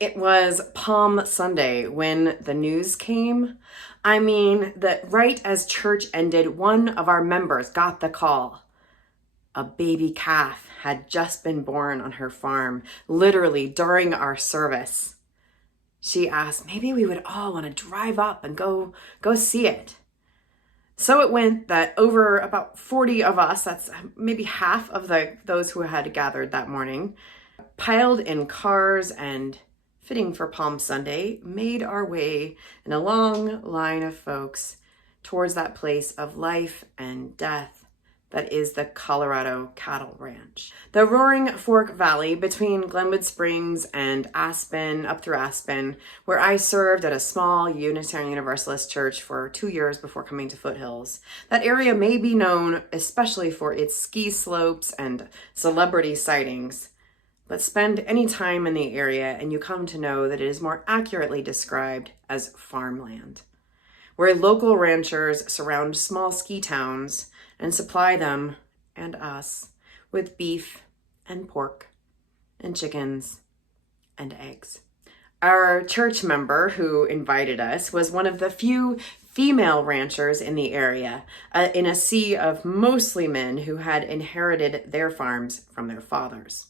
It was Palm Sunday when the news came. I mean, that right as church ended, one of our members got the call. A baby calf had just been born on her farm, literally during our service. She asked, maybe we would all want to drive up and go see it. So it went that over about 40 of us, that's maybe half of those who had gathered that morning, piled in cars and, fitting for Palm Sunday, made our way in a long line of folks towards that place of life and death that is the Colorado Cattle Ranch. The Roaring Fork Valley between Glenwood Springs and Aspen, up through Aspen, where I served at a small Unitarian Universalist church for 2 years before coming to Foothills. That area may be known especially for its ski slopes and celebrity sightings. But spend any time in the area and you come to know that it is more accurately described as farmland, where local ranchers surround small ski towns and supply them and us with beef and pork and chickens and eggs. Our church member who invited us was one of the few female ranchers in the area, in a sea of mostly men who had inherited their farms from their fathers.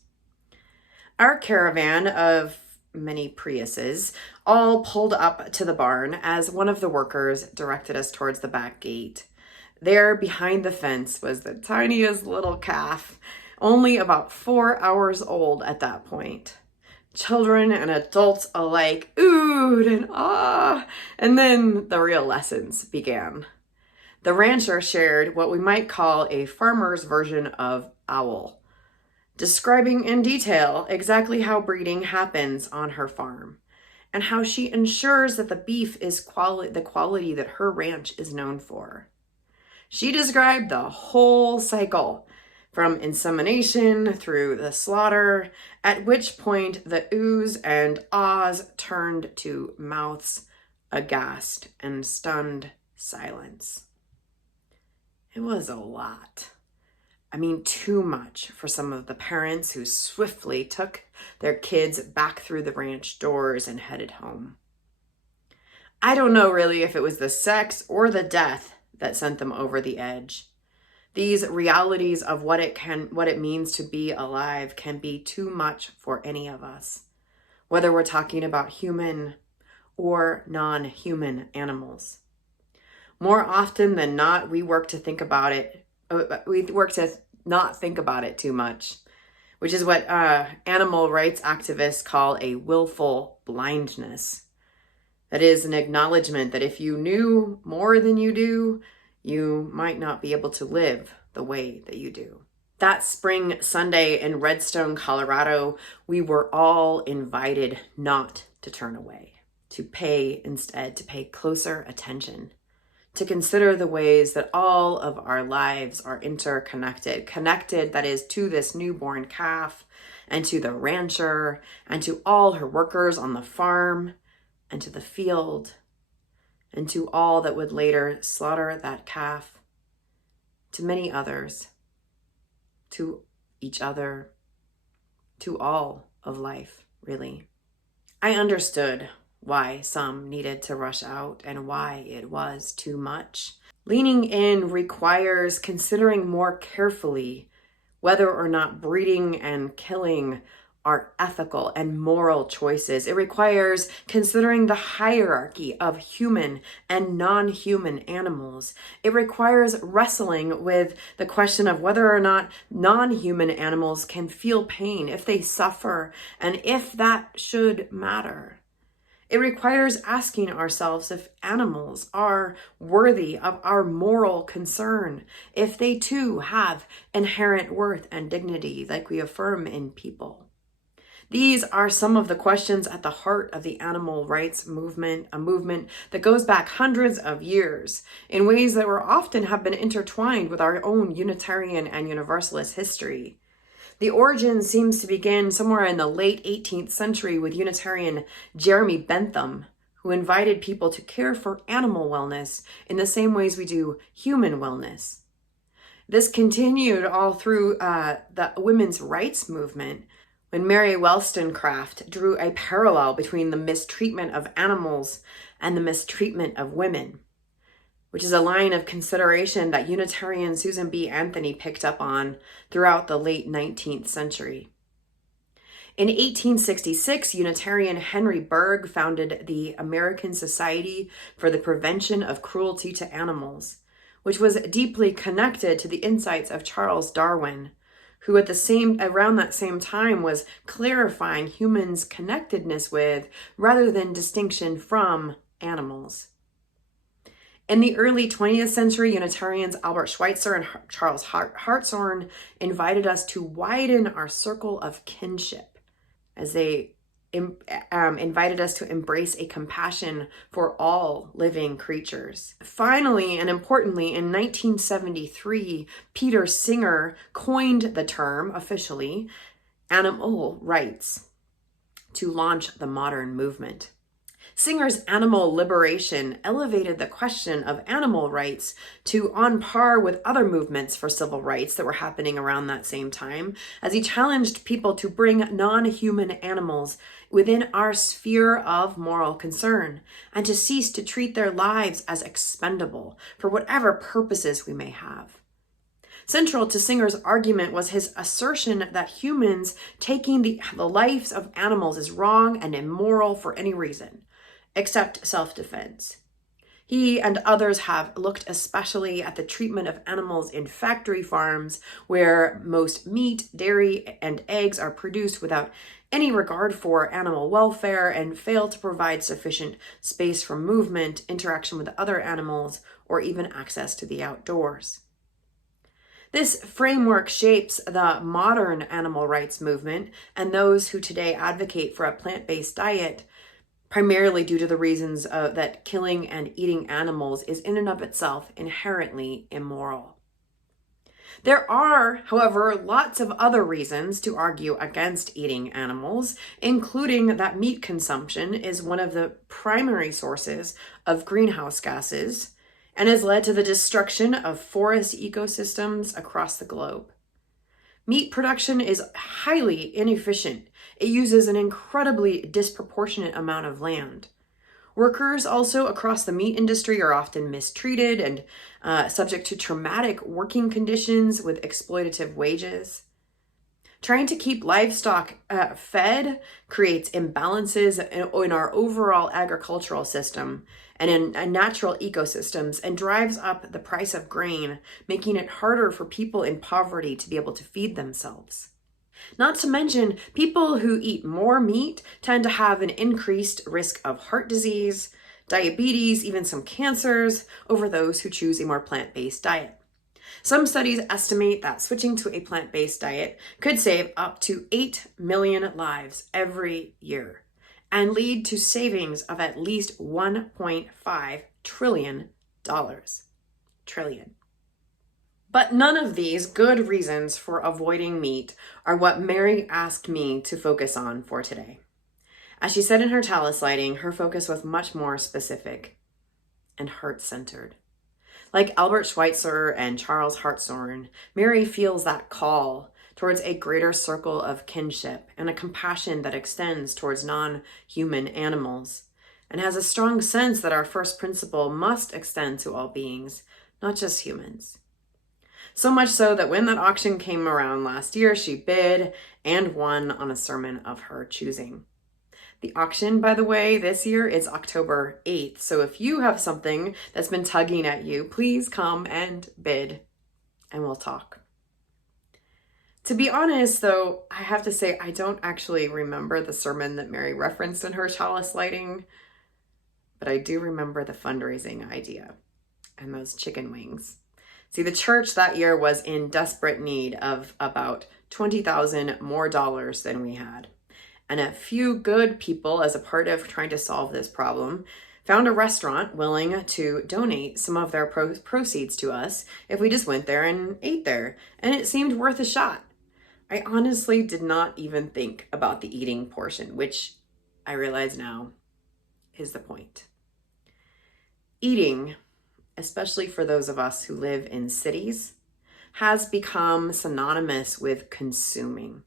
Our caravan of many Priuses all pulled up to the barn as one of the workers directed us towards the back gate. There behind the fence was the tiniest little calf, only about 4 hours old at that point. Children and adults alike oohed and ah, and then the real lessons began. The rancher shared what we might call a farmer's version of owl, describing in detail exactly how breeding happens on her farm and how she ensures that the beef is the quality that her ranch is known for. She described the whole cycle, from insemination through the slaughter, at which point the oohs and ahs turned to mouths aghast and stunned silence. It was a lot. I mean, too much for some of the parents who swiftly took their kids back through the ranch doors and headed home. I don't know really if it was the sex or the death that sent them over the edge. These realities of what it means to be alive can be too much for any of us, whether we're talking about human or non-human animals. More often than not, we work to not think about it too much, which is what animal rights activists call a willful blindness. That is an acknowledgement that if you knew more than you do, you might not be able to live the way that you do. That spring Sunday in Redstone, Colorado, we were all invited not to turn away, to pay closer attention, to consider the ways that all of our lives are interconnected, that is, to this newborn calf and to the rancher and to all her workers on the farm and to the field and to all that would later slaughter that calf, to many others, to each other, to all of life, really. I understood why some needed to rush out and why it was too much. Leaning in requires considering more carefully whether or not breeding and killing are ethical and moral choices. It requires considering the hierarchy of human and non-human animals. It requires wrestling with the question of whether or not non-human animals can feel pain, if they suffer, and if that should matter. It requires asking ourselves if animals are worthy of our moral concern, if they too have inherent worth and dignity like we affirm in people. These are some of the questions at the heart of the animal rights movement, a movement that goes back hundreds of years in ways that often have been intertwined with our own Unitarian and Universalist history. The origin seems to begin somewhere in the late 18th century with Unitarian Jeremy Bentham, who invited people to care for animal wellness in the same ways we do human wellness. This continued all through the women's rights movement, when Mary Wollstonecraft drew a parallel between the mistreatment of animals and the mistreatment of women, which is a line of consideration that Unitarian Susan B. Anthony picked up on throughout the late 19th century. In 1866, Unitarian Henry Bergh founded the American Society for the Prevention of Cruelty to Animals, which was deeply connected to the insights of Charles Darwin, who around that same time was clarifying humans' connectedness with, rather than distinction from, animals. In the early 20th century, Unitarians Albert Schweitzer and Charles Hartshorne invited us to widen our circle of kinship, as they invited us to embrace a compassion for all living creatures. Finally, and importantly, in 1973, Peter Singer coined the term, officially, animal rights, to launch the modern movement. Singer's animal liberation elevated the question of animal rights to on par with other movements for civil rights that were happening around that same time, as he challenged people to bring non-human animals within our sphere of moral concern and to cease to treat their lives as expendable for whatever purposes we may have. Central to Singer's argument was his assertion that humans taking the lives of animals is wrong and immoral for any reason, except self-defense. He and others have looked especially at the treatment of animals in factory farms, where most meat, dairy, and eggs are produced without any regard for animal welfare and fail to provide sufficient space for movement, interaction with other animals, or even access to the outdoors. This framework shapes the modern animal rights movement and those who today advocate for a plant-based diet, primarily due to the reasons that killing and eating animals is in and of itself inherently immoral. There are, however, lots of other reasons to argue against eating animals, including that meat consumption is one of the primary sources of greenhouse gases and has led to the destruction of forest ecosystems across the globe. Meat production is highly inefficient. It uses an incredibly disproportionate amount of land. Workers also across the meat industry are often mistreated and subject to traumatic working conditions with exploitative wages. Trying to keep livestock fed creates imbalances in our overall agricultural system and in natural ecosystems, and drives up the price of grain, making it harder for people in poverty to be able to feed themselves. Not to mention, people who eat more meat tend to have an increased risk of heart disease, diabetes, even some cancers, over those who choose a more plant-based diet. Some studies estimate that switching to a plant-based diet could save up to 8 million lives every year and lead to savings of at least $1.5 trillion. Trillion. But none of these good reasons for avoiding meat are what Mary asked me to focus on for today. As she said in her talus sliding, her focus was much more specific and heart-centered. Like Albert Schweitzer and Charles Hartshorne, Mary feels that call towards a greater circle of kinship and a compassion that extends towards non-human animals, and has a strong sense that our first principle must extend to all beings, not just humans. So much so that when that auction came around last year, she bid and won on a sermon of her choosing. The auction, by the way, this year is October 8th. So if you have something that's been tugging at you, please come and bid and we'll talk. To be honest, though, I have to say I don't actually remember the sermon that Mary referenced in her chalice lighting, but I do remember the fundraising idea and those chicken wings. See, the church that year was in desperate need of about $20,000 more dollars than we had. And a few good people, as a part of trying to solve this problem, found a restaurant willing to donate some of their proceeds to us if we just went there and ate there. And it seemed worth a shot. I honestly did not even think about the eating portion, which I realize now is the point. Eating, especially for those of us who live in cities, has become synonymous with consuming,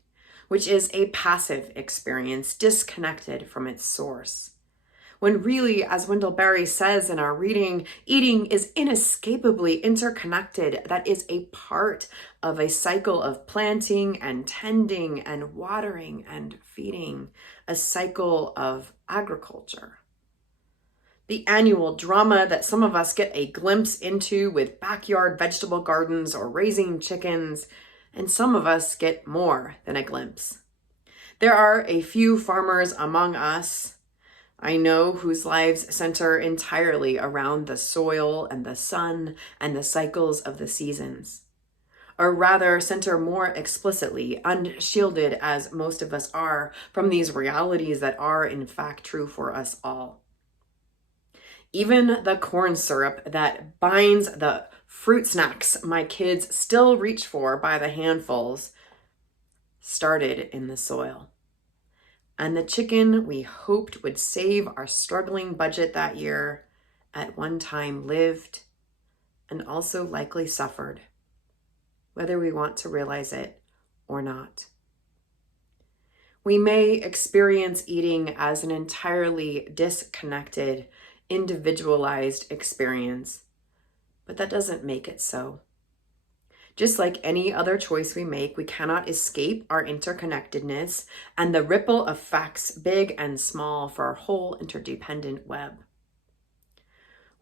which is a passive experience disconnected from its source. When really, as Wendell Berry says in our reading, eating is inescapably interconnected. That is a part of a cycle of planting and tending and watering and feeding, a cycle of agriculture. The annual drama that some of us get a glimpse into with backyard vegetable gardens or raising chickens, and some of us get more than a glimpse. There are a few farmers among us I know whose lives center entirely around the soil and the sun and the cycles of the seasons, or rather center more explicitly, unshielded as most of us are from these realities that are in fact true for us all. Even the corn syrup that binds the fruit snacks my kids still reach for by the handfuls started in the soil. And the chicken we hoped would save our struggling budget that year at one time lived and also likely suffered, whether we want to realize it or not. We may experience eating as an entirely disconnected, individualized experience, but that doesn't make it so. Just like any other choice we make, we cannot escape our interconnectedness and the ripple effects, big and small, for our whole interdependent web.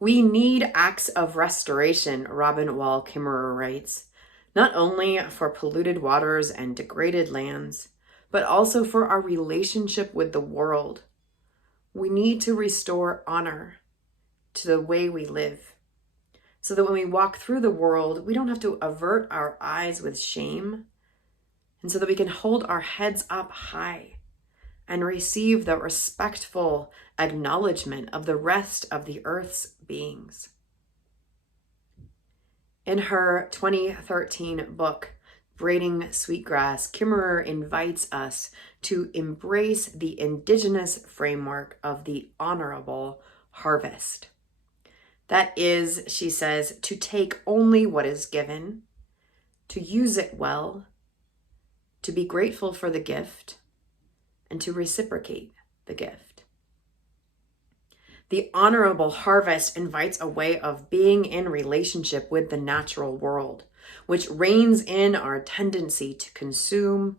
We need acts of restoration, Robin Wall Kimmerer writes, not only for polluted waters and degraded lands, but also for our relationship with the world. We need to restore honor to the way we live, so that when we walk through the world, we don't have to avert our eyes with shame, and so that we can hold our heads up high and receive the respectful acknowledgement of the rest of the earth's beings. In her 2013 book, Braiding Sweetgrass, Kimmerer invites us to embrace the indigenous framework of the honorable harvest. That is, she says, to take only what is given, to use it well, to be grateful for the gift, and to reciprocate the gift. The honorable harvest invites a way of being in relationship with the natural world, which reins in our tendency to consume,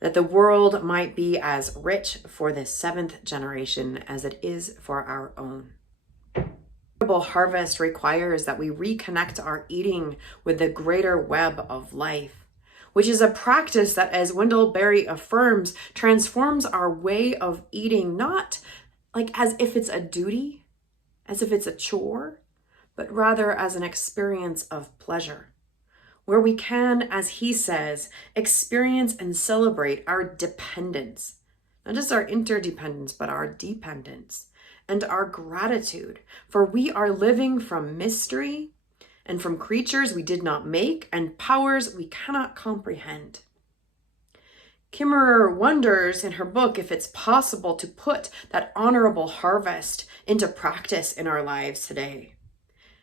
that the world might be as rich for the seventh generation as it is for our own. Harvest requires that we reconnect our eating with the greater web of life, which is a practice that, as Wendell Berry affirms, transforms our way of eating, not like as if it's a duty, as if it's a chore, but rather as an experience of pleasure, where we can, as he says, experience and celebrate our dependence, not just our interdependence, but our dependence, and our gratitude, for we are living from mystery and from creatures we did not make and powers we cannot comprehend. Kimmerer wonders in her book if it's possible to put that honorable harvest into practice in our lives today.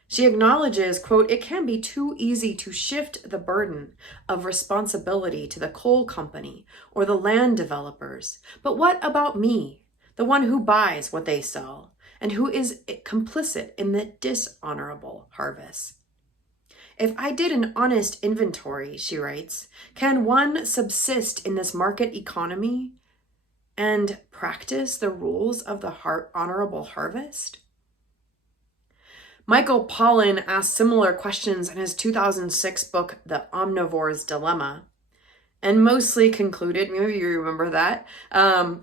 She acknowledges, quote, "It can be too easy to shift the burden of responsibility to the coal company or the land developers. But what about me? The one who buys what they sell, and who is complicit in the dishonorable harvest. If I did an honest inventory," she writes, "can one subsist in this market economy and practice the rules of the honorable harvest?" Michael Pollan asked similar questions in his 2006 book, The Omnivore's Dilemma, and mostly concluded, maybe you remember that,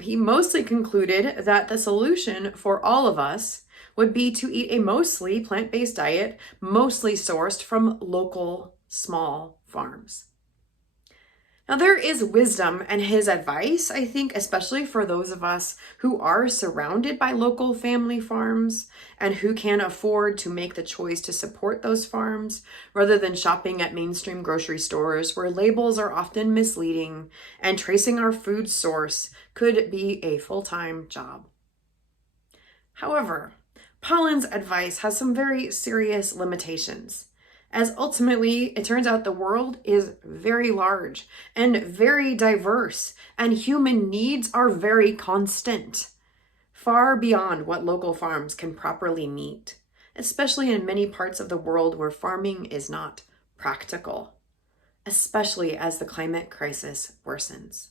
he mostly concluded that the solution for all of us would be to eat a mostly plant-based diet, mostly sourced from local small farms. Now, there is wisdom in his advice, I think, especially for those of us who are surrounded by local family farms and who can afford to make the choice to support those farms rather than shopping at mainstream grocery stores where labels are often misleading and tracing our food source could be a full-time job. However, Pollan's advice has some very serious limitations, as ultimately it turns out the world is very large and very diverse, and human needs are very constant, far beyond what local farms can properly meet, especially in many parts of the world where farming is not practical, especially as the climate crisis worsens.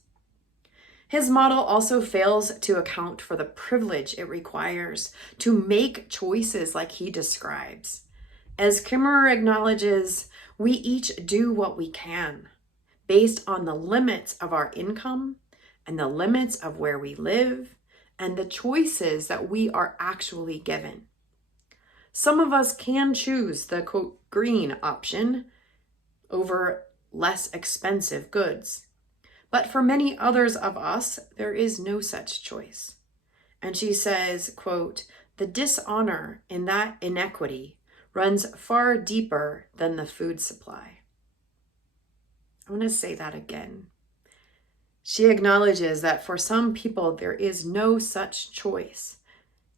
His model also fails to account for the privilege it requires to make choices like he describes. As Kimmerer acknowledges, we each do what we can based on the limits of our income and the limits of where we live and the choices that we are actually given. Some of us can choose the quote green option over less expensive goods. But for many others of us, there is no such choice. And she says, quote, the dishonor in that inequity runs far deeper than the food supply. I want to say that again. She acknowledges that for some people, there is no such choice.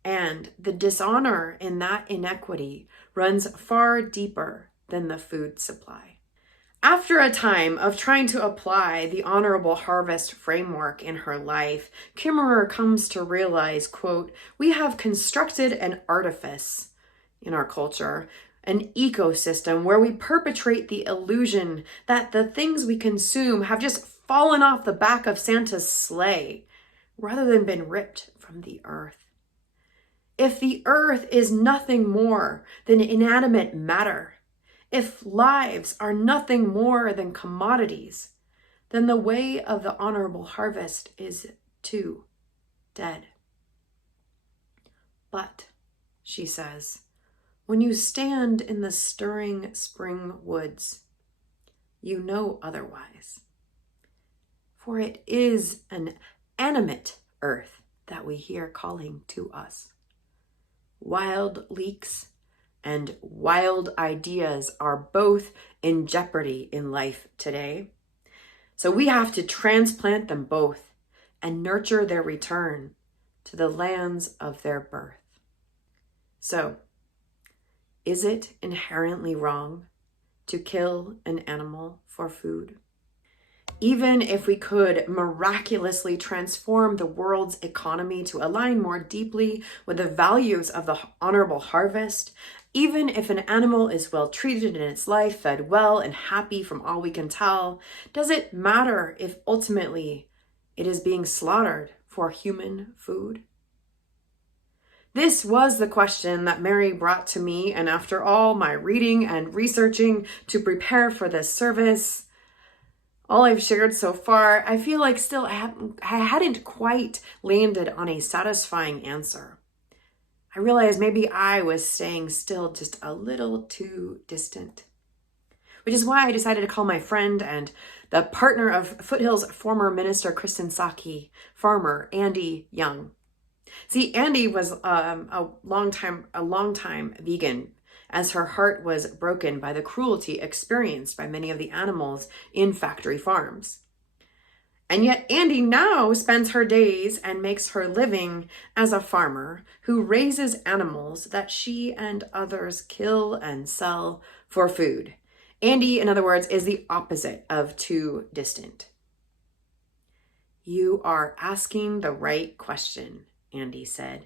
And the dishonor in that inequity runs far deeper than the food supply. After a time of trying to apply the honorable harvest framework in her life, Kimmerer comes to realize, quote, we have constructed an artifice in our culture, an ecosystem where we perpetrate the illusion that the things we consume have just fallen off the back of Santa's sleigh rather than been ripped from the earth. If the earth is nothing more than inanimate matter, if lives are nothing more than commodities, then the way of the honorable harvest is too dead. But, she says, when you stand in the stirring spring woods, you know otherwise. For it is an animate earth that we hear calling to us. Wild leeks and wild ideas are both in jeopardy in life today. So we have to transplant them both and nurture their return to the lands of their birth. So, is it inherently wrong to kill an animal for food? Even if we could miraculously transform the world's economy to align more deeply with the values of the honorable harvest, even if an animal is well treated in its life, fed well and happy from all we can tell, does it matter if ultimately it is being slaughtered for human food? This was the question that Mary brought to me, and after all my reading and researching to prepare for this service, all I've shared so far, I feel like still I hadn't quite landed on a satisfying answer. I realized maybe I was staying still just a little too distant, which is why I decided to call my friend and the partner of Foothills former minister Kristen Saki, farmer Andy Young. See, Andy was a long time vegan, as her heart was broken by the cruelty experienced by many of the animals in factory farms. And yet Andy now spends her days and makes her living as a farmer who raises animals that she and others kill and sell for food. Andy, in other words, is the opposite of too distant. You are asking the right question, Andy said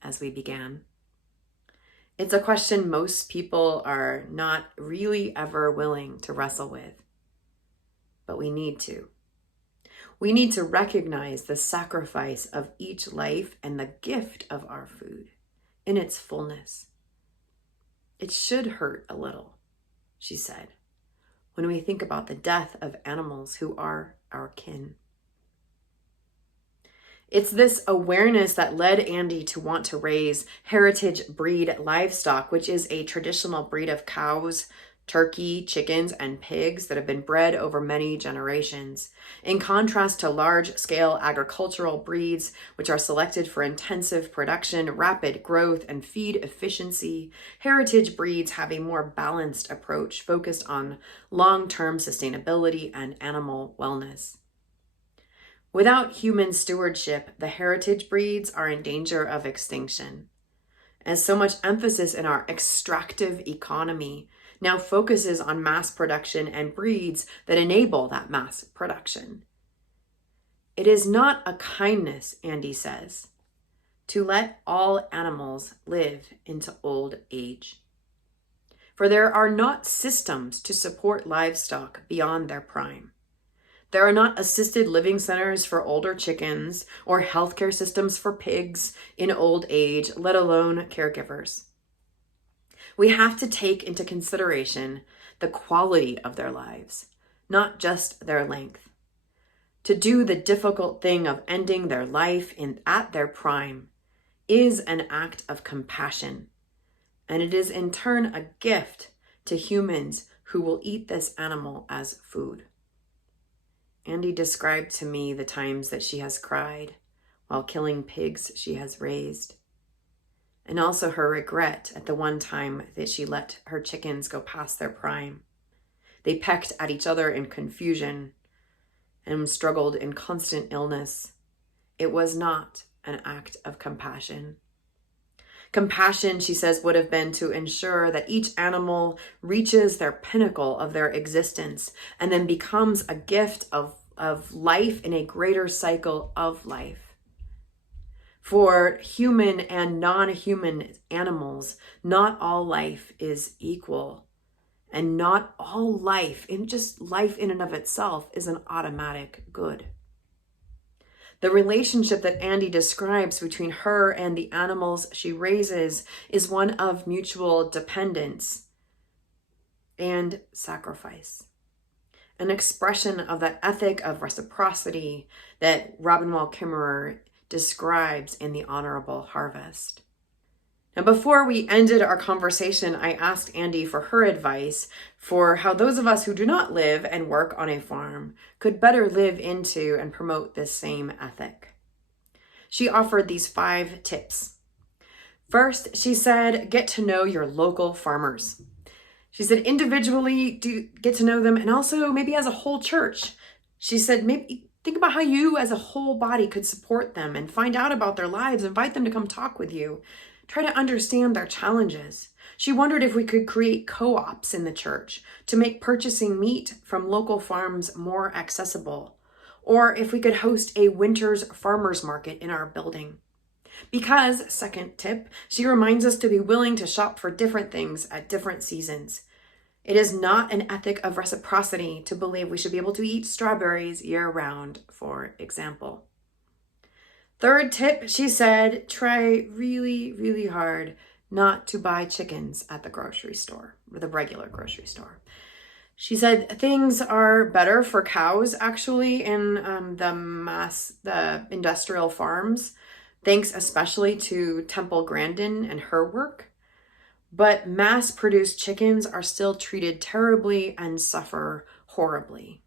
as we began. It's a question most people are not really ever willing to wrestle with, but we need to. We need to recognize the sacrifice of each life and the gift of our food in its fullness. It should hurt a little, she said, when we think about the death of animals who are our kin. It's this awareness that led Andy to want to raise heritage breed livestock, which is a traditional breed of cows, turkey, chickens, and pigs that have been bred over many generations. In contrast to large-scale agricultural breeds, which are selected for intensive production, rapid growth, and feed efficiency, heritage breeds have a more balanced approach focused on long-term sustainability and animal wellness. Without human stewardship, the heritage breeds are in danger of extinction, as so much emphasis in our extractive economy now focuses on mass production and breeds that enable that mass production. It is not a kindness, Andy says, to let all animals live into old age. For there are not systems to support livestock beyond their prime. There are not assisted living centers for older chickens or healthcare systems for pigs in old age, let alone caregivers. We have to take into consideration the quality of their lives, not just their length. To do the difficult thing of ending their life at their prime is an act of compassion, and it is in turn a gift to humans who will eat this animal as food. Andy described to me the times that she has cried while killing pigs she has raised, and also her regret at the one time that she let her chickens go past their prime. They pecked at each other in confusion and struggled in constant illness. It was not an act of compassion. Compassion, she says, would have been to ensure that each animal reaches their pinnacle of their existence and then becomes a gift of life in a greater cycle of life. For human and non-human animals, not all life is equal, and not all life, just life in and of itself, is an automatic good. The relationship that Andy describes between her and the animals she raises is one of mutual dependence and sacrifice, an expression of that ethic of reciprocity that Robin Wall Kimmerer describes in The Honorable Harvest. Now, before we ended our conversation, I asked Andy for her advice for how those of us who do not live and work on a farm could better live into and promote this same ethic. She offered these 5 tips. First, she said, get to know your local farmers. She said, individually, get to know them, and also maybe as a whole church. She said, maybe think about how you as a whole body could support them and find out about their lives, invite them to come talk with you. Try to understand their challenges. She wondered if we could create co-ops in the church to make purchasing meat from local farms more accessible, or if we could host a winter's farmers market in our building. Because, second tip, she reminds us to be willing to shop for different things at different seasons. It is not an ethic of reciprocity to believe we should be able to eat strawberries year-round, for example. Third tip, she said, try really, really hard not to buy chickens at the grocery store, or the regular grocery store. She said things are better for cows, actually, in the industrial farms, thanks especially to Temple Grandin and her work. But mass-produced chickens are still treated terribly and suffer horribly.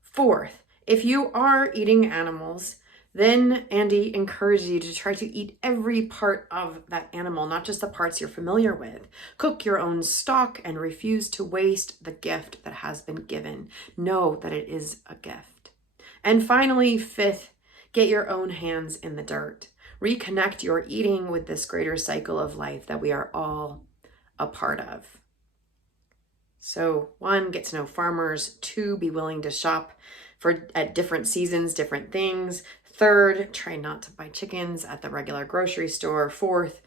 Fourth, if you are eating animals, then Andy encouraged you to try to eat every part of that animal, not just the parts you're familiar with. Cook your own stock and refuse to waste the gift that has been given. Know that it is a gift. And finally, fifth, get your own hands in the dirt. Reconnect your eating with this greater cycle of life that we are all a part of. So 1, get to know farmers. 2, be willing to shop at different seasons, different things. 3rd, try not to buy chickens at the regular grocery store. 4th,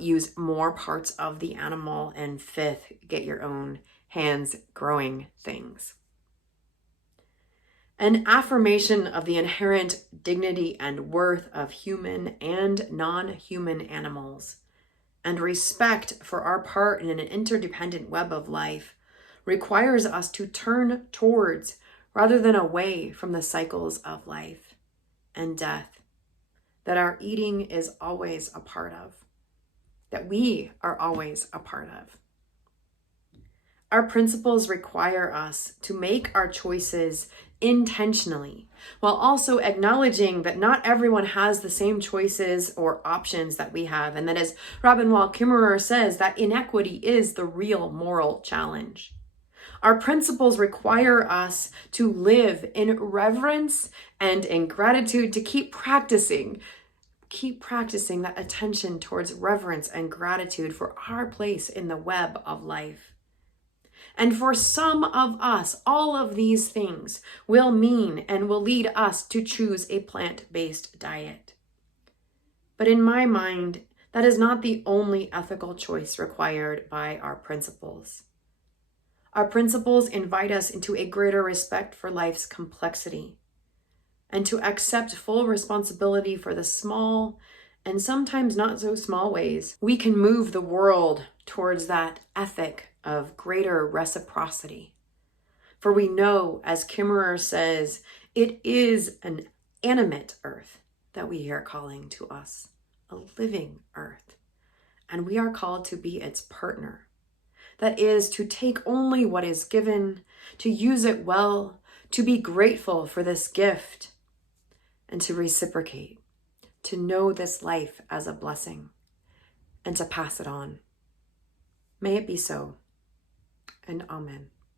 use more parts of the animal. And 5th, get your own hands growing things. An affirmation of the inherent dignity and worth of human and non-human animals, and respect for our part in an interdependent web of life requires us to turn towards rather than away from the cycles of life and death that our eating is always a part of, that we are always a part of. Our principles require us to make our choices intentionally, while also acknowledging that not everyone has the same choices or options that we have, and that, as Robin Wall Kimmerer says, that inequity is the real moral challenge. Our principles require us to live in reverence and in gratitude, to keep practicing keep practicing that attention towards reverence and gratitude for our place in the web of life. And for some of us, all of these things will mean and will lead us to choose a plant-based diet. But in my mind, that is not the only ethical choice required by our principles. Our principles invite us into a greater respect for life's complexity and to accept full responsibility for the small and sometimes not so small ways we can move the world towards that ethic of greater reciprocity. For we know, as Kimmerer says, it is an animate earth that we hear calling to us, a living earth, and we are called to be its partner. That is, to take only what is given, to use it well, to be grateful for this gift, and to reciprocate, to know this life as a blessing, and to pass it on. May it be so, and amen.